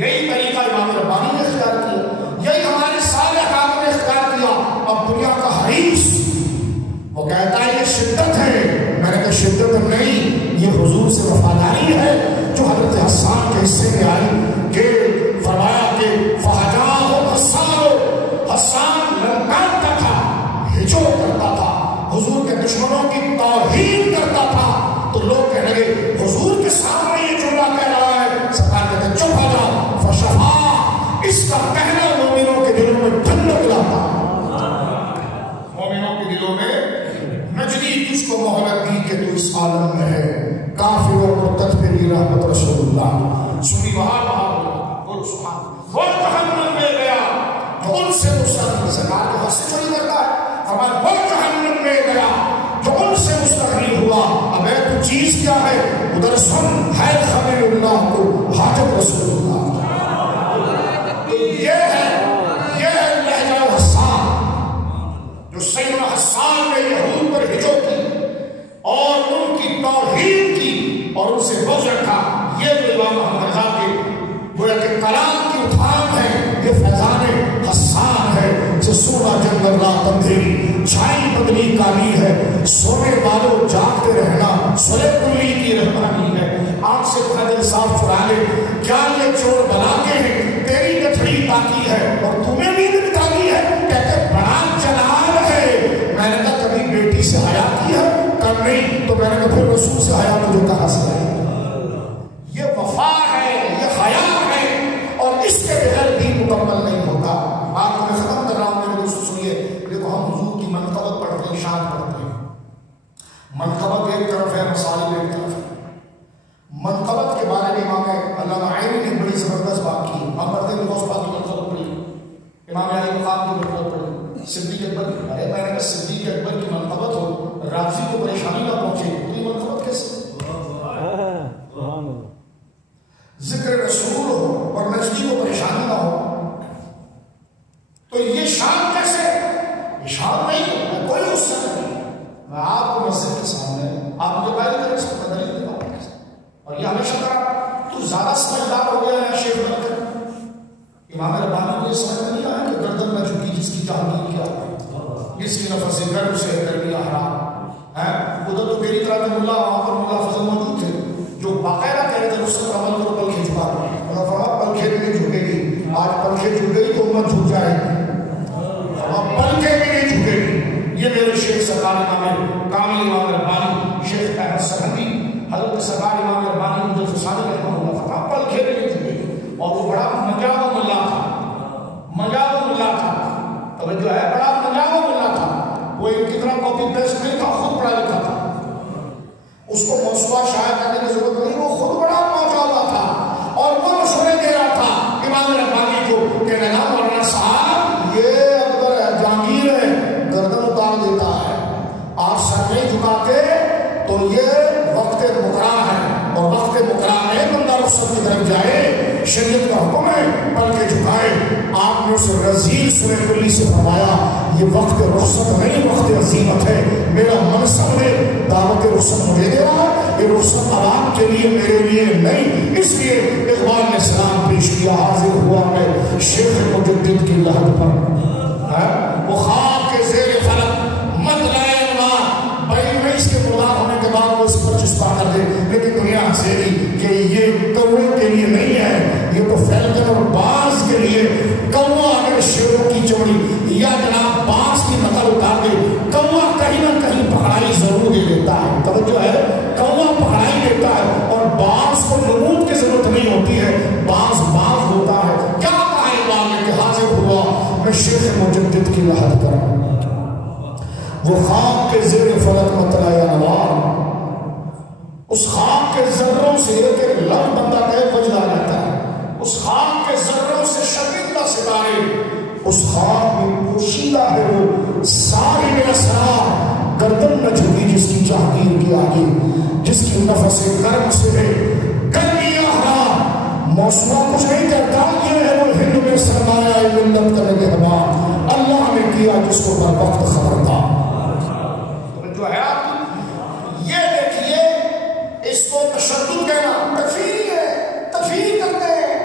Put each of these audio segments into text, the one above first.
یہی طریقہ امام ربانی نے اختیار کیا، یہی ہمارے صالح احکام نے اختیار کیا. اب دنیا کا حریص وہ کہتا ہے یہ شدت ہے، میں نے کہا شدت نہیں، یہ حضور سے وفاداری ہے جو حضرت حسان کے حصے میں آئی کہ فرمایا کہ حسان للکانتا تھا، ہجو کرتا تھا، حضور کے دشمنوں کی توہین کرتا تھا. تو لوگ کہنے لگے حضور کے سامنے یہ جملہ کہہ رہا ہے. سرکار کہتے ہیں چپ ہو جاؤ، فشفا، اس کا کہنا مومنوں کے دلوں میں ٹھنڈک لاتا. مومنوں کے دلوں میں نجدی تجھ کو مہلت دی کہ تو اس عالم میں ہے. کافر و مرتد پہ بھی رحمت رسول اللہ. سنی بہار بولو سبحان. وہ جہنم میں گیا جو ان سے مستغنی، سرکار کے حق سے چوری کرتا ہے، فرمایا وہ جہنم میں گیا جو ان سے مستغنی ہوا. اب اے تو چیز کیا ہے؟ ادھر سن، ہے خبر اللہ کو حاجت رسول اللہ. تو یہ ہے لہجہ حسان جو سیدنا حسان نے یہود پر ہجو کی اور ان کی توہین کی اور ان سے بغض رکھا. یہ جو امام محمد رضا کے گویا کہ کلام کی اٹھان ہے، یہ فیضان حسان ہے. جو سونا جنگل رات اندھیری چھائی بدلی کالی ہے، سونے والوں جاگتے رہنا سورے کلی کی رہبانی ہے. آنکھ سے نظر صاف چرا لے، کیا یہ چور بنا کے ہیں، تیری گٹھڑی تاکی ہے اور تمہیں بھی نکالی ہے. کہتے بڑا جلال ہے. میں نے کہا کبھی بیٹی سے حیا کی ہے؟ کب نہیں. تو میں نے کہا پھر رسول سے حیا تجھے کہاں سے ہے؟ یہ وفا ہے، یہ حیا ہے، اور اس کے بغیر دین مکمل نہیں ہوتا. آپ کو میں ختم کر رہا ہوں، میرے دوست سنیے. دیکھو ہم حضور کی منقبت پڑھتے ہیں، شان پڑھتے ہیں. منقبت ایک طرف ہے، مصالح ایک طرف ہے. منقبت کے بارے میں امام علامہ عینی نے بڑی زبردست بات کی. ہم پڑھتے ہیں غوث پاک کی منقبت پڑھی، امام علی مقام کی منقبت پڑھی، صدیق اکبر کی. ارے میں نے کہا صدیق اکبر کی منقبت ہو، راضی کو پریشانی نہ پہنچے، تو یہ منقبت کیسے؟ ذکر رسول ہو اور نجدی کو پریشانی نہ ہو، تو یہ شان کیسے؟ یہ شان نہیں ہے، کوئی غصہ نہیں. میں آپ کو مسجد کے سامنے آپ مجھے پہلے کریں اس کو دلیل دیتا ہوں، اور یہ ہمیشہ کرا تو زیادہ سمجھدار ہو گیا ہے شیخ بن کر. امام ربانی کو یہ سمجھ میں نہیں آیا کہ گردن نہ جھکی جس کی تحقیق کیا ہے، جس کی نفس گرم سے کر لیا حرام ہے. ادھر تو میری طرح کے ملا وہاں پر ملا فضل موجود تھے جو باقاعدہ کہتے ہیں اس پر عمل کرو پل کھینچ پا رہا. پل کھیت میں جھکے گی، آج پل کھیت جھک گئی تو امت جھک جائے گی. پل کھیت میں نہیں جھکے گی. یہ میرے شیخ سرکار امام کامل امام ربانی شیخ احمد سرحدی حضرت سرکار امام ربانی مجھے فساد رحمہ اللہ فرما پل کھیت میں نہیں جھکے گی. اور وہ بڑا مجاو ملا تھا، مجاو ملا تھا. توجہ ہے، بڑا مجاو ملا تھا. وہ ایک کتنا کاپی پیسٹ نہیں تھا، خود پڑھا لکھا تھا. اس کو موسوعہ شائع کرنے کی ضرورت نہیں، وہ خود بڑا پہنچا ہوا تھا اور وہ مشورے دے رہا تھا امام ربانی کو کہ نہ مولانا صاحب یہ اکبر جہانگیر ہے، گردن اتار دیتا ہے، آپ سر نہیں جھکاتے تو یہ وقت مکرہ ہے، اور وقت مکرہ میں بندہ رخصت کی طرف جائے، شریعت کا حکم ہے پل کے جھکائے. آپ نے اسے رزیل سورہ کلی سے فرمایا یہ وقت رخصت نہیں، وقت عزیمت ہے. میرا منصب ہے دعوت رخصت مجھے دے رہا ہے، یہ رخصت عوام کے لیے میرے لیے نہیں. اس لیے اقبال نے سلام پیش کیا، حاضر ہوا میں شیخ مجدد کی لحد پر. وہ خواب کے زیر فلک مت لائے انوار بھائی میں اس کے مردار ہونے کے بعد وہ اس پر چسپا کر دے، لیکن دنیا ہنسیگی کہ یہ کوے کے لیے نہیں ہے، یہ تو فیلکن اور باز کے لیے. کوا اگر شیروں کی چوڑی یا جناب باز کی نقل اتار دے، کوا کہیں نہ کہیں پکڑائی ضرور دے دیتا ہے. توجہ ہے، کوا پکڑائی دیتا ہے اور باز کو نمود کی ضرورت نہیں ہوتی ہے، باز باز ہوتا ہے. کیا کہا اقبال نے کہ حاضر ہوا میں شیخ مجدد کی لحد پر. وہ خواب کے زیر فلک مطلع انوار، اس خواب کے ذروں سے ایک ایک لب بندہ کا وجلا رہتا ہے، اس خواب کے ذروں سے شکیلا ستارے. اس خواب میں پوشیدہ ہے وہ ساری میں اسرار، گردن نہ جھکی جس کی جہانگیر کے آگے، جس کی نفس گرم سے ہے گرمی احرام. موسوعہ کچھ نہیں کرتا، یہ ہے وہ ہند میں سرمایہ ملت کا نگہبان، اللہ نے کیا جس کو بر وقت خبر تھا. جو ہے آپ یہ دیکھیے، اس کو تشدد کہنا تکفیر ہے، تکفیر کرتے ہیں.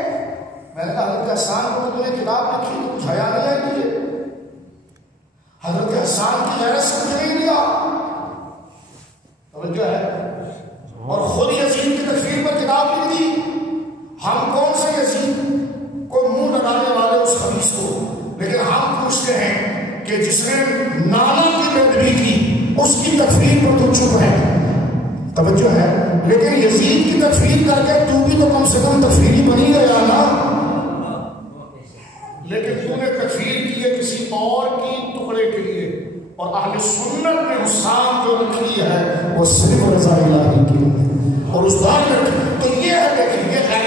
ہم کون سے یزید کو منہ لگانے والے اس خبیث کو، لیکن ہم پوچھتے ہیں کہ جس نے نانا کی بےادبی کی اس کی تکفیر پر تو چپ ہے، توجہ ہے، لیکن یزید کی تکفیر کر کے تو بھی تو کم سے کم تکفیری بنی گیا نا، لیکن تو نے تکفیر کی ہے کسی اور کی ٹکڑے کے لیے، اور اہل سنت نے حسام جو رکھی ہے وہ صرف رضا الہی کی اور اس بات میں، تو یہ ہے لیکن یہ ہے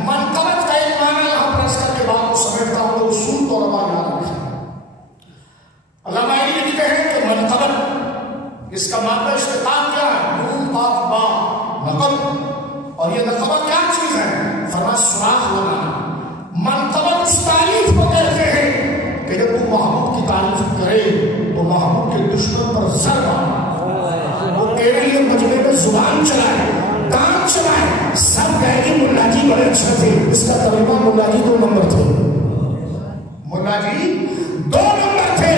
منقبت کا ایک معنی یہاں پر اس کا کے بعد کو سمجھتا ہوں اصول طور پر یاد رکھیں۔ علامہ علی لکھتے ہیں کہ منقبت اس کا مادہ اشتقاق کیا ہے؟ نون قاف با نقب، اور یہ نقبہ کیا چیز ہے؟ فرما سوراخ لگانا۔ منقبت اس تعریف کو کہتے ہیں کہ جب وہ محبوب کی تعریف کرے تو محبوب کے دشمن پر ضرب، وہ تیرے لیے مجمع میں زبان چلائے، کام چلائے، سب کہے گی ملا جی بڑے اچھے تھے، اس کا ترجمہ ملا جی 2 نمبر تھے، ملا جی 2 نمبر تھے،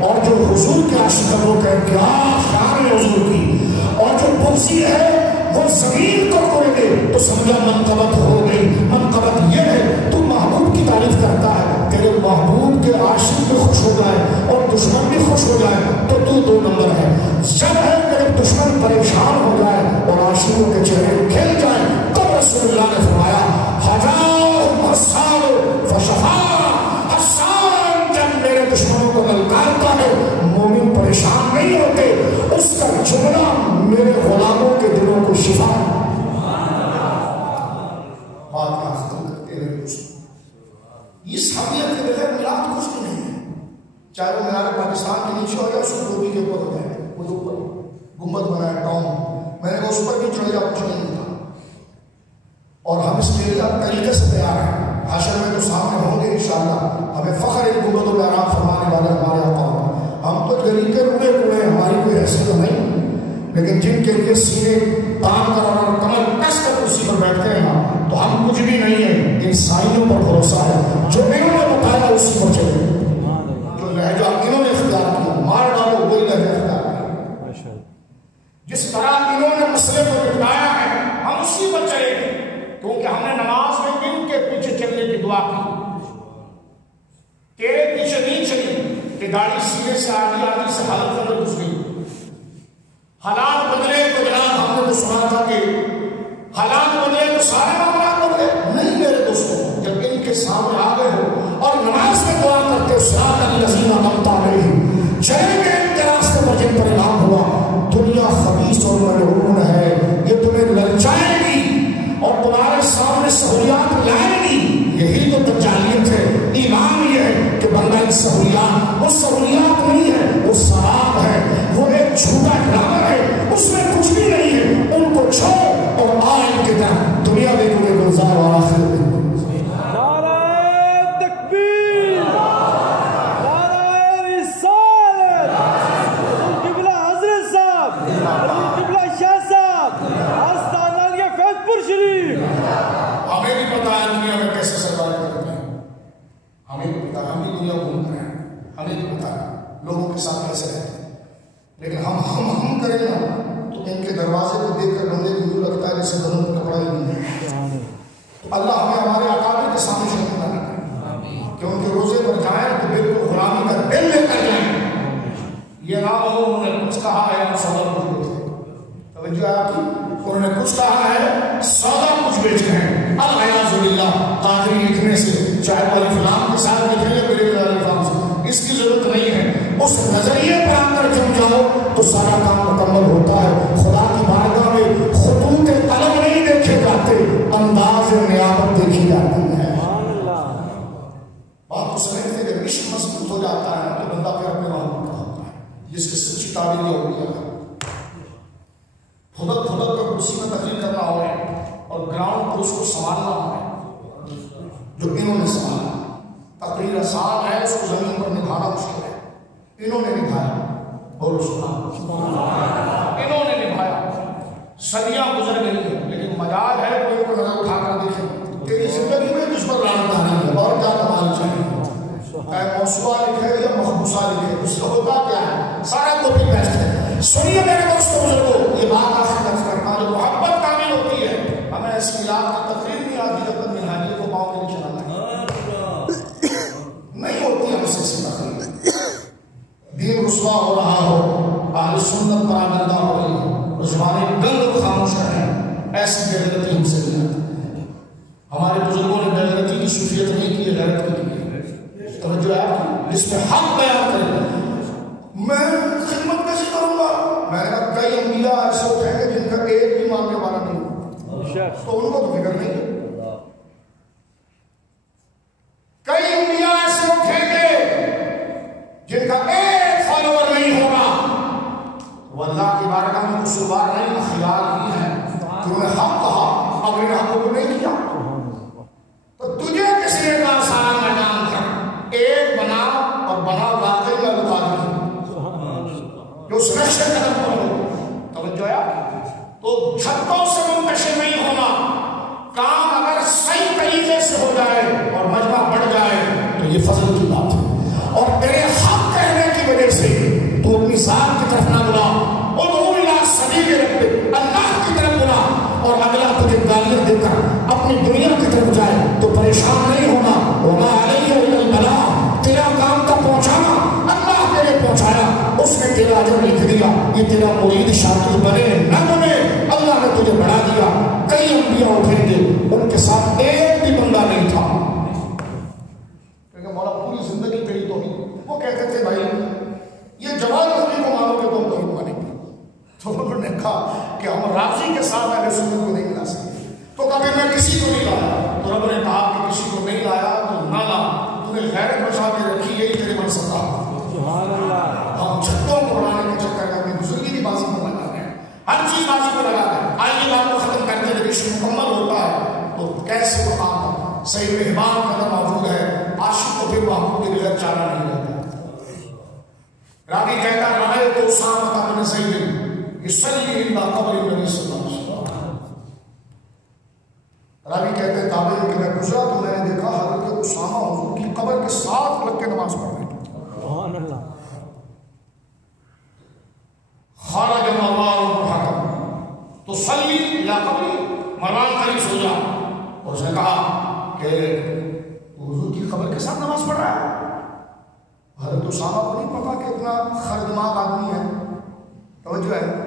اور جو حضور کے عاشق ہیں وہ کہیں کیا شان ہے حضور کی، اور جو بغضی ہے وہ زمین کو کوڑ دے تو سمجھا منقبت ہو گئی۔ منقبت یہ ہے تو محبوب کی تعریف کرتا ہے، تیرے محبوب کے عاشق بھی خوش ہو جائے اور دشمن بھی خوش ہو جائے تو 2 نمبر ہے۔ جب ہے کہ دشمن پریشان ہو جائے اور عاشقوں کے چہرے کھل جائیں تو رسول اللہ نے فرمایا حسان جب میرے دشمنوں کو للکارتا ہے مومن پریشان نہیں ہوتے، اس کا جملہ میرے غلاموں کے دلوں کو شفا ہے۔ بات کا ختم کرتے ہیں دوستوں، اس حمیت کے بغیر میلاد کچھ بھی نہیں ہے، چاہے وہ میلاد پاکستان کے نیچے ہو یا اس ٹوپی کے اوپر ہوتا ہے، وہ اوپر گنبد بنا ہے ٹاؤن، میں نے کہا اس پر بھی چڑھ جا کچھ نہیں تھا، اور ہم اس میلاد طریقے سے تیار ہیں، حشر میں تو سامنے ہوں گے انشاءاللہ، ہمیں فخر ہے گنبد و محراب فرمانے والے ہمارے آقا، ہم تو گلی کے روئے ہوئے، ہماری کوئی حیثیت نہیں، لیکن جن کے لیے سینے تان کر اور کمر کس کر کرسی پر بیٹھتے ہیں تو ہم کچھ بھی نہیں ہیں، ان سائنوں پر بھروسہ ہے، جو انہوں نے بتایا اسی پر چلے، جو لہجہ انہوں نے اختیار کیا مار ڈالو وہی لہجہ اختیار کیا، جس طرح انہوں نے مسئلے کو نپٹایا ہے ہم اسی پر چلے گے، کیونکہ ہم نے نماز میں ان کے پیچھے چلنے کی دعا کی، تیرے پیچھے نہیں چلی کہ گاڑی سینے سے آدھی سے حالت میں گھس گئی، حالات بدلے تو جناب ہم نے تو سنا تھا کہ حالات بدلے تو سارے معاملات بدلے، نہیں میرے دوستوں، جب ان کے سامنے آ گئے ہو اور نماز میں دعا کرتے صراط الذین انعمت علیہم، چلے گئے ان کے راستے پر جن پر انعام ہوا، دنیا خبیث اور ملعون ہے، یہ تمہیں للچائے گی اور تمہارے سامنے سہولیات لائے گی، یہی تو دجالیت ہے۔ ایمان یہ ہے کہ بندہ ان سہولیات، وہ سہولیات نہیں ہے، وہ سراب ہے، وہ ایک جھوٹا ڈرامہ ہے، اس میں کچھ بھی نہیں ہے، ان کو چھوڑ اور آئین کی طرح دنیا میں تمہیں گلزار اور آخر میں لوگوں کے ساتھ کیسے رہتے ہیں، لیکن ہم کریں نا تو ان کے دروازے کو دیکھ کر بندے کو یوں لگتا ہے جیسے بدن کا کپڑا ہی نہیں ہے۔ تو اللہ ہمیں ہمارے اکابر کے سامنے شرط نہ رکھے کہ ان کے روزے پر جائیں تو بالکل غلامی کا دل لے کر جائیں، یہ نہ ہو انہوں نے کچھ کہا ہے ہم سودا کچھ بیچ رہے ہیں، توجہ ہے آپ کی، انہوں نے کچھ کہا ہے سودا کچھ بیچ رہے ہیں، العیاذ باللہ، قادری لکھنے سے چاہے وہ علی فلان کے ساتھ لکھیں گے میرے علی فلان سے، اس کی ضرورت نہیں ہے، اس نظریے پر آ کر جم جاؤ تو سارا کام مکمل ہوتا ہے۔ خدا کی بارگاہ میں خطوط قلم نہیں دیکھے جاتے، انداز نیابت دیکھی جاتی ہے۔ بات کو سمجھتے کہ عشق مضبوط ہو جاتا ہے تو بندہ پھر اپنے محبوب کا ہوتا ہے، جس کی سچی تعبیر یہ ہوتی ہے، پھدک کر اسی میں تقریر کرنا ہو اور گراؤنڈ پر اس کو سنبھالنا ہو، جو انہوں نے سنبھالا۔ تقریر آسان ہے، اس کو زمین پر نبھانا مشکل ہے، انہوں نے نبھایا، بولو سبحان اللہ، انہوں نے نبھایا، صدیاں گزر گئی ہیں، لیکن مجال ہے کوئی کو نظر اٹھا کر دیکھیں تیری زندگی میں کچھ پر لعنت آ رہی ہے اور کیا کمال چاہیے، چاہے موسوعہ لکھے یا مخبوصہ لکھے، اس کا ہوتا کیا ہے، سارا کاپی پیسٹ ہے۔ سنیے میرے دوستوں بزرگوں، یہ بات آخر کرتا ہے، جو محبت کامل ہوتی ہے، ہمیں اس میلاد کی تقریر نہیں آتی جب تو ان کو تو فکر نہیں ہے. کئی انبیاء ایسے اٹھیں گے جن کا ایک فالوور نہیں ہوگا، وہ اللہ کی بارگاہ میں قصوروار نہیں، خیال ہی ہے کہ انہوں نے حق کہا اور انہیں حق کو نہیں کیا. تو تجھے کسی نے کہا سارا میدان کر ایک بنا، اور بنا واقعی میں بتا دیں جو اس نقشے قدم پر ہو. توجہ ہے. تو چھتوں سے منتشر نہیں ہونا. کام اگر صحیح طریقے سے ہو جائے اور مجمع بڑھ جائے تو یہ فضل کی بات ہے. اور تیرے حق کہنے کی وجہ سے تو اپنی ذات کی طرف نہ بلا، ادعو الی سبیل ربک، اللہ کی طرف بلا، اور اگلا تجھے گالیاں دے کر اپنی دنیا کی طرف جائے تو پریشان نہیں ہونا. وما علیہ الا البلاغ، تیرا کام کا پہنچانا، اللہ کے لیے پہنچایا، اس نے تیرا اجر لکھ دیا. یہ تیرا مرید شاگرد بنے نہ بنے، اللہ نے تجھے بڑھا دیا. کئی انبیاء اٹھیں گے، ان کے ساتھ ایک بھی بندہ نہیں تھا. مولا پوری زندگی تیری توحید. وہ کہتے تھے بھائی یہ جوان نبی کو مانو گے تو ہم توحید مانیں گے. تو انہوں نے کہا کہ ہم راضی کے ساتھ اہل سنت کو نہیں ملا سکتے. تو کبھی میں کسی کو نہیں لایا. تو رب نے کہا کہ کسی کو نہیں لایا تو نہ لا، تو نے غیرت بچا کے رکھی، یہی تیرے منصب تھا. ہم چھتوں کو بڑھانے کے چکر میں اپنی بزرگی کی بازی پر لگا گئے، ہر چیز بازی پر لگا گئے. آئیے بات کو ختم کرتے جب عشق مکمل ہوتا ہے تو کیسے مقام صحیح مہمان کا اندر موجود ہے. عاشق کو پھر محبوب کے بغیر چارہ نہیں رہتا. راوی کہتا رہے تو اسامہ بن زید یصلی عند قبر النبی صلی اللہ علیہ وسلم. راوی کہتے ہیں تابعین کہ میں گزرا تو میں نے دیکھا حضرت اسامہ حضور کی قبر کے ساتھ لگ کے نماز پڑھ رہے ہیں. سبحان اللہ. خرج مروان بن حکم تصلی الی قبر، مروان قریب سو جا، اور اس نے کہا کہ حضور کی قبر کے ساتھ نماز پڑھ رہا ہے. حضرت اسامہ کو نہیں پتا کہ اتنا خردماغ آدمی ہے. توجہ ہے.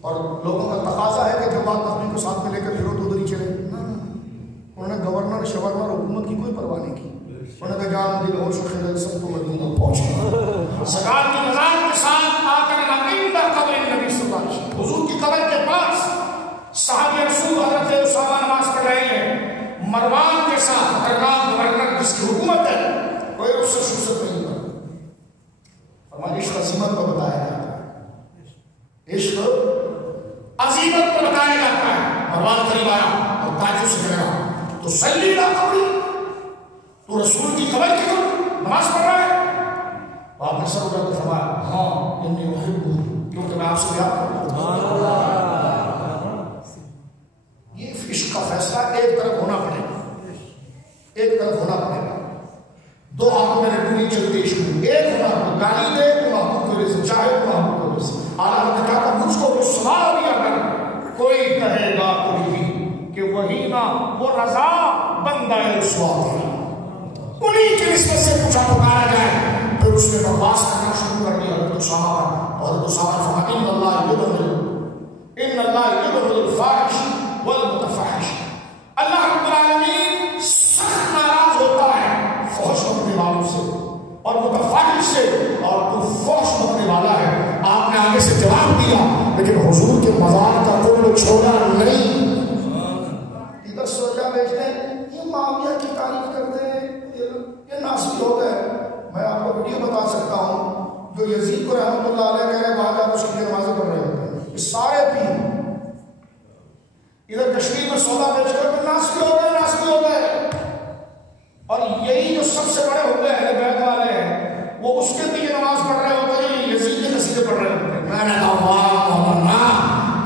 اور لوگوں کا تقاضا ہے کہ جب آپ اپنی کو ساتھ میں لے کر پھرو تو ادھر ہی چلے. انہوں نے گورنر شورنر حکومت کی کوئی پرواہ نہیں کی. انہوں نے کہا جان دل ہوش و خیال سب کو مدینہ پہنچا. سرکار کی مزار کے ساتھ آ کر عند قبر النبی صلی اللہ علیہ وسلم، حضور کی قبر کے پاس صحابہ رسول حضرت اسامہ نماز پڑھ رہے ہیں. مروان کے ساتھ خطرناک گورنر جس کی حکومت ہے، کوئی اس سے شرکت نہیں کرتا. ہماری عشق عظیمت کو بتایا جاتا ہے. عشق عظیمت کو بتایا جاتا ہے. مروان قریب آیا اور تاجو سے کہا تو صلی الی قبر، تو رسول کی قبر کی نماز پڑھ رہا ہے. آپ نے سر اٹھا کر فرمایا ہاں انی احبہ، کیونکہ میں آپ سے پیار کرتا ہوں. یہ عشق کا فیصلہ ایک طرف ہونا پڑے گا، ایک طرف ہونا پڑے گا. دو ہاتھوں میں نے پوری چلتی عشق میں ایک ہونا. گالی دے تو محبوب کو رزق، چاہے تو محبوب کو رزق. اعلیٰ نے کہا مجھ کو رسوا بھی اگر کوئی کہے گا کوئی بھی کہ وہی نہ وہ رضا بندہ رسوا ہے، انہیں کی نسبت سے پوچھا پکارا جائے. پھر اس نے بکواس کرنا شروع کر دیا حضرت اسامہ پر. اور حضرت اسامہ نے فرمایا ان اللہ یبغض الفاحش والمتفحش. اللہ رب العالمین سخت ناراض ہوتا ہے فحش بکنے والوں سے اور متفحش سے، اور تو فحش بکنے والا ہے. آپ نے آگے سے جواب دیا لیکن حضور کے مزار کا کوئی چھوڑا نہیں. ادھر سوچا بیچتے ہیں یہ معاویہ کی تعریف کرتے ہیں، یہ ناصب ہو گئے. میں آپ کو ویڈیو بتا سکتا ہوں جو یزید کو رحمۃ اللہ علیہ کہہ رہے وہاں جا کے اس کی نمازیں پڑھ رہے ہوتے ہیں. یہ سارے بھی ادھر کشمیر میں سودا بیچ کر ناصب ہو گئے، ناصب ہو گئے. اور یہی جو سب سے بڑے ہوتے ہیں اہل بیت والے ہیں، وہ اس کے لیے نماز پڑھ رہے ہوتے ہیں، یزید کے قصیدے پڑھ رہے ہوتے ہیں. میں نے کہا واہ مولانا،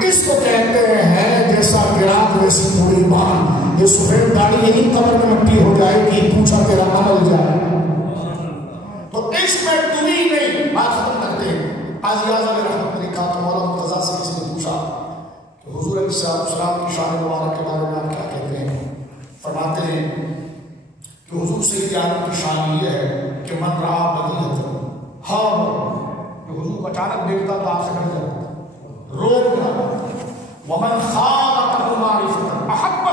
اس کو کہتے ہیں جیسا گرا ویسی پوری بات. یہ سفید داڑھی یہی قبر میں مٹی ہو جائے گی، پوچھا تیرا عمل جائے. تو اس میں تمہیں نہیں. بات ختم کرتے ہیں. قاضی اعظم رحمۃ نے کہا کہ مولا مرتضیٰ سے کسی نے پوچھا کہ حضور علیہ السلام کی شان مبارک کے بارے میں آپ کیا کہتے ہیں. فرماتے ہیں کہ حضور سید عالم کی شان یہ ہے کہ من رہا بدیہت، ہاں کہ حضور کو اچانک دیکھتا تو آپ سے کھڑ جاتا، روک جاتا. ومن خالطہ معرفۃ احبہ،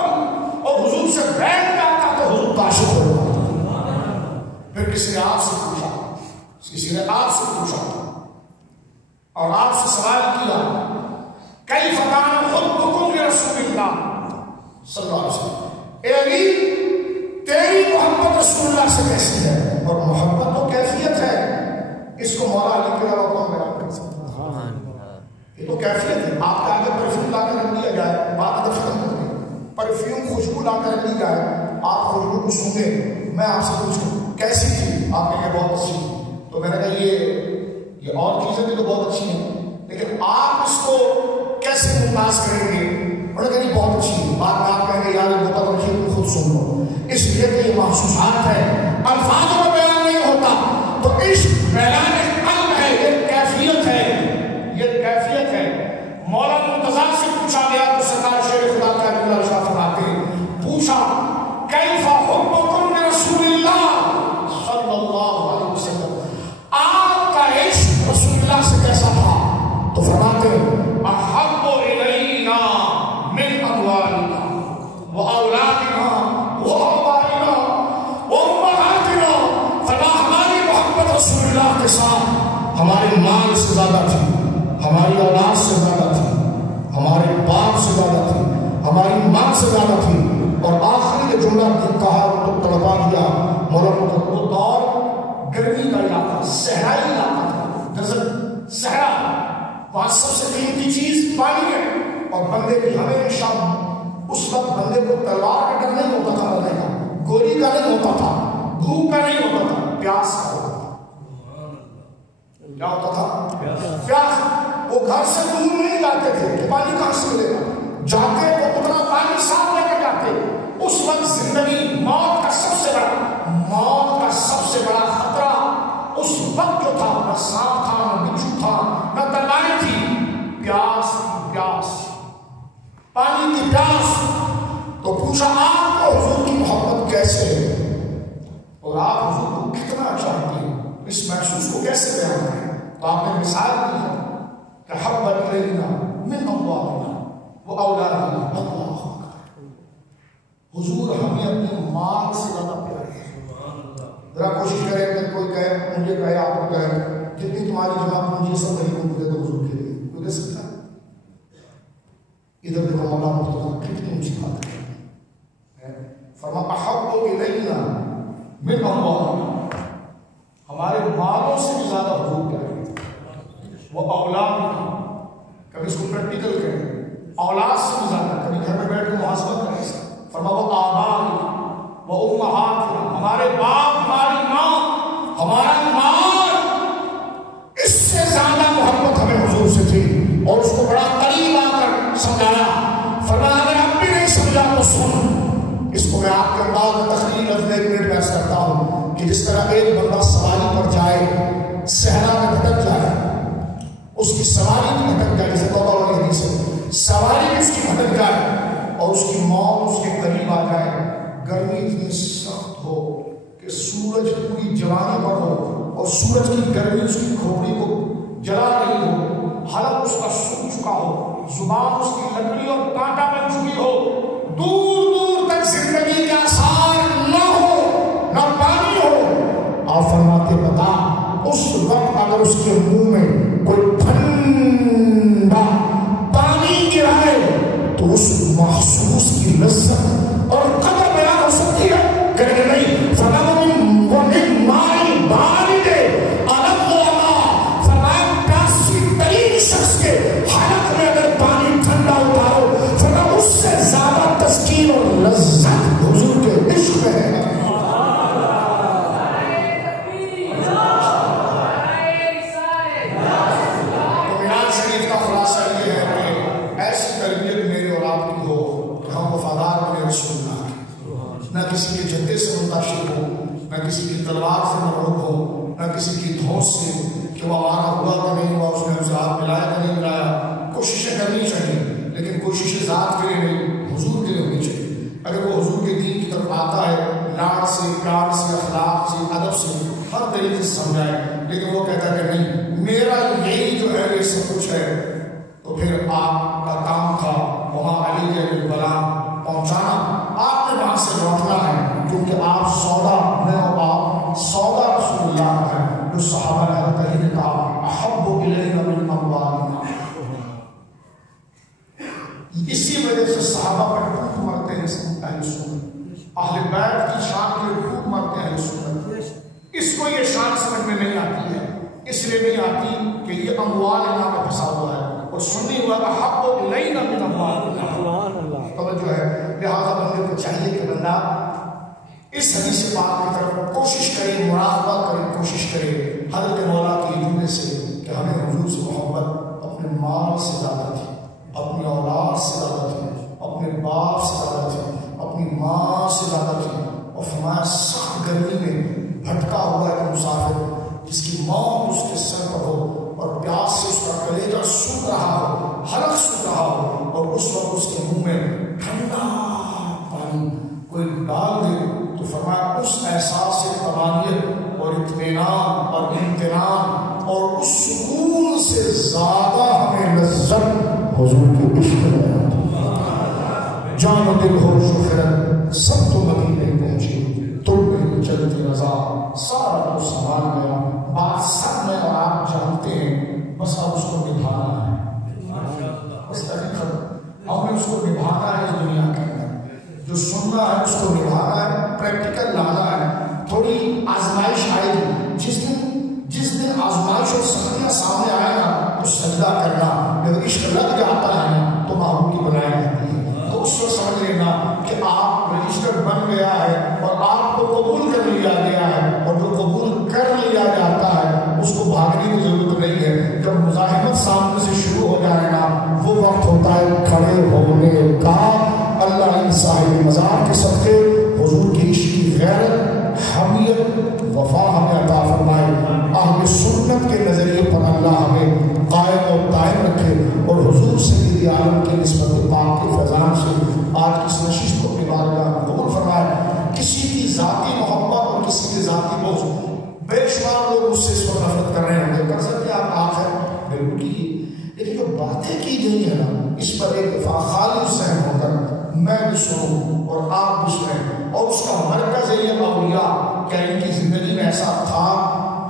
اور حضور سے بیٹھ جاتا تو حضور کا عاشق ہو جاتا. پھر کسی نے آپ سے پوچھا، کسی نے آپ سے پوچھا اور آپ سے سوال کیا کیف کان حبکم لرسول اللہ، صلی اللہ علیہ وسلم. اے علی تیری محبت رسول اللہ سے کیسی ہے؟ اور محبت تو کیفیت ہے، اس کو مولا علی کے علاوہ کون بیان کر سکتا ہے؟ یہ تو کیفیت ہے. آپ کے آگے پرفیوم لا کر رکھ دیا جائے، بات ختم کر دیں. پرفیوم خوشبو لا کر رکھ دی جائے، آپ خوشبو کو سونگے، میں آپ سے پوچھوں کیسی تھی؟ آپ نے کہا بہت اچھی تھی. تو میں نے کہا یہ اور چیزیں بھی تو بہت اچھی ہیں، لیکن آپ اس کو کیسے ممتاز کریں گے؟ انہوں نے کہا یہ بہت اچھی ہے. بعد میں آپ کہیں گے یار یہ بہت اچھی ہے، خود سن لو. اس لیے کہ یہ محسوسات ہے، الفاظ میں بیان نہیں ہوتا. تو عشق میدان قلب ہے، یہ کیفیت ہے، یہ کیفیت ہے. مولا مرتضیٰ سے پوچھا گیا تو سرکار شیر خدا کا اللہ شاہ فرماتے پوچھا کیف حبکم رسول اللہ صلی اللہ علیہ وسلم، آپ کا عشق رسول اللہ سے کیسا تھا؟ تو فرماتے احب الینا من اموالنا واولادنا وآبائنا وامہاتنا. فرما ہماری محبت رسول اللہ کے ساتھ ہمارے مال سے زیادہ تھی، ہماری اولاد سے زیادہ تھی، ہمارے باپ سے زیادہ تھی، ہماری ماں سے زیادہ تھی. اور آخری کے جملہ کہا تو تڑپا دیا مولانا. وہ دور گرمی کا علاقہ، صحرائی علاقہ تھا، ڈیزرٹ صحرا. وہاں سب سے قیمتی چیز پانی ہے. اور بندے کی ہمیشہ اس وقت بندے کو تلوار کا ڈر نہیں ہوتا تھا، مرنے کا، گولی کا نہیں ہوتا تھا، بھوک کا نہیں ہوتا تھا، پیاس کا ہوتا تھا. کیا ہوتا تھا؟ پیاس. وہ گھر سے دور نہیں جاتے تھے کہ پانی کہاں سے ملے گا، جاتے تو اتنا پانی ساتھ لے کر جاتے. اس وقت زندگی موت کا سب سے بڑا خطرہ اس وقت جو تھا، نہ سانپ تھا، نہ بچھو تھا، نہ تلواریں تھی، پیاس کی پیاس، پانی کی پیاس. تو پوچھا آپ کو حضور کی محبت کیسے ہے اور آپ حضور کو کتنا چاہتے ہیں، اس محسوس کو کیسے بیان کریں؟ تو آپ نے مثال دی ہے کہ حب الینا من اموالنا واولادنا. اللہ حضور ہمیں اپنے مال سے زیادہ پیارے ہیں. ذرا کوشش کریں کہ کوئی کہے، مجھے کہے، آپ کو کہے جتنی تمہاری جمع پونجی سب غریبوں کو دے دو حضور کے لیے، کوئی دے سکتا ہے؟ ادھر دیکھو مولا مرتضیٰ کتنی اونچی بات ہے. فرما احب الینا من اموالنا، ہمارے مالوں سے بھی زیادہ حضور پیارے. وہ اولاد، کبھی اس کو پریکٹیکل کریں، اولاد سے بھی زیادہ، کبھی گھر میں بیٹھ کے محاسبہ کریں. فرما وہ آباء وہ امہات، ہمارے باپ، ہماری ماں، ہمارا مال، اس سے زیادہ محبت ہمیں حضور سے تھی. اور اس کو بڑا قریب آ کر سمجھایا. فرمایا اگر اب بھی نہیں سمجھا تو سن. اس کو میں آپ کے انداز میں تقریر لفظ ایک منٹ پیش کرتا ہوں کہ جس طرح ایک بندہ سواری پر جائے، صحرا میں بھٹک جائے، اس کی سواری بھی بھٹک جائے، جیسے توبہ والی حدیث ہے، سواری بھی اس کی بھٹک جائے اور اس کی موت اس کے قریب آ جائے، گرمی اتنی سخت ہو کہ سورج پوری جوانی پر ہو اور سورج کی گرمی اس کی کھوپڑی کو جلا رہی ہو، حلق اس کا سوکھ چکا ہو، زبان اس کی لکڑی اور کانٹا بن چکی ہو، دور دور تک زندگی کا آثار نہ ہو، نہ پانی ہو. آپ فرماتے بتا اس وقت اگر اس کے منہ میں کوئی ٹھنڈا پانی گرائے تو اس محسوس کی لذت اور قدر بیان ہو سکتی ہے کہ نہیں؟ فرمایا ومن ماء بارد الم وما، فرمایا پیاسی ترین شخص کے حلق میں اگر پانی ٹھنڈا اتارو، فرمایا اس سے زیادہ تسکین اور لذت حضور کے عشق میں ہے. نہ کسی کے جھنڈے سے متاثر ہو، نہ کسی کی تلوار سے مرعوب ہو، نہ کسی کی دھوس سے کہ وہ ہمارا ہوا کہ نہیں ہوا، اس نے ہم سے ہاتھ ملایا کہ نہیں ملایا. کوششیں کرنی چاہیے لیکن کوششیں ذات کے لیے نہیں، حضور کے لیے ہونی چاہیے. اگر وہ حضور کے دین کی طرف آتا ہے لاڑ سے، پیار سے، اخلاق سے، ادب سے، ہر طریقے سے سمجھائے، لیکن وہ کہتا ہے کہ نہیں میرا یہی جو ہے یہ سب کچھ ہے، تو پھر آپ کا کام تھا وہاں علی کے بلا پہنچانا. آپ نے وہاں سے لوٹنا ہے کیونکہ آپ سودا میں ہو، آپ سودا رسول اللہ کا ہے. جو صحابہ نے حضرت علی نے کہا احب الینا من اموالنا، اسی وجہ سے صحابہ پر ٹوٹ مرتے ہیں اہل بیت کی شان کے لیے خوب مرتے ہیں سنت. اس کو یہ شان سمجھ میں نہیں آتی ہے، اس لیے نہیں آتی کہ یہ اموال یہاں پہ پھنسا ہوا ہے، اور سنی ہوا کا حق الینا من اموال. توجہ ہے. لہٰذا بندے کو چاہیے کہ بندہ اس حدیث پاک کی طرف کوشش کرے، مراقبہ کرے، کوشش کرے حضرت مولا کے جملے سے کہ ہمیں حضور سے محبت اپنے مال سے زیادہ تھی، اپنی اولاد سے زیادہ تھی، اپنے باپ سے زیادہ تھی، اپنی ماں سے زیادہ تھی. اور فرمایا سخت گرمی میں بھٹکا ہوا ایک مسافر جس کی موت اس کے سر پر ہو اور پیاس سے اس کا کلیجہ سوکھ رہا ہو، حلق سوکھ رہا ہو، اور اس وقت اس کے منہ میں ٹھنڈا پانی کوئی ڈال دے، تو فرمایا اس احساس سے طمانینت اور اطمینان اور امتنان اور اس سکون سے زیادہ ہمیں لذت حضور کے عشق میں آتی. جان و دل ہو شخرت سب تو مدینے پہنچی، تم میں چلتی رضا سارا کو سنبھال گیا. بات سب میں اور آپ جانتے ہیں، بس اب اس کو نبھانا ہے. بس ہم نے اس کو نبھانا ہے. اس دنیا کے اندر جو سننا ہے اس کو نبھانا ہے، پریکٹیکل لانا ہے. تھوڑی آزمائش آئے گی، جس دن آزمائش اور سختیاں سامنے آئے نا تو سجدہ کرنا. جب عشق لگ جاتا ہے تو محبوب کی بنائی جاتی ہے. تو اس وقت سمجھ لینا کہ آپ رجسٹر بن گیا ہے اور آپ کو قبول کر لیا گیا ہے، اور جو قبول کر لیا جاتا ہے اس کو بھاگنے کی ضرورت نہیں ہے. جب مزاحمت سامنے سے شروع ہو جائے نا وہ وقت ہوتا ہے کھڑے ہونے کا. اللہ ان صاحب مزار کے صدقے حضور کی عشق کی غیرت، حمیت، وفا ہمیں عطا فرمائے. اہل سنت کے نظریے پر اللہ ہمیں قائم اور قائم رکھے، اور حضور سید عالم کی نسبت پاک کے فیضان سے آج کی اس نشست کو اپنی بارگاہ میں قبول فرمائے. کسی کی ذاتی محبت اور کسی کی ذاتی بغض، بے شمار لوگ اس سے اس وقت نفرت کر رہے ہیں. کر سکتے آپ آخر بالکل کیجیے، لیکن جو باتیں کی گئی ہیں نا اس پر ایک دفعہ خالی ذہن ہو کر میں بھی سنوں اور آپ بھی سنیں، اور اس کا مرکز ہے یہ اولیاء. کیا ان کی زندگی میں ایسا تھا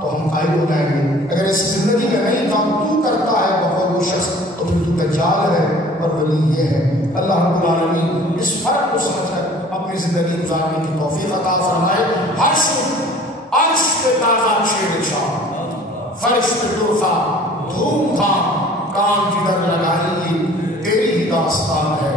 تو ہم قائل ہو جائیں گے. اگر اس زندگی میں نہیں تھا تو کرتا ہے بہت وہ شخص تو پھر تو دجال ہے اور ولی یہ ہے. اللہ رب العالمین اس فرق کو سمجھ کر اپنی زندگی گزارنے کی توفیق عطا فرمائے. ہر عرش پہ تازہ شیر شاہ، فرش پہ تحفہ دھوم تھا، کام جدھر لگائی تیری ہی داستان ہے.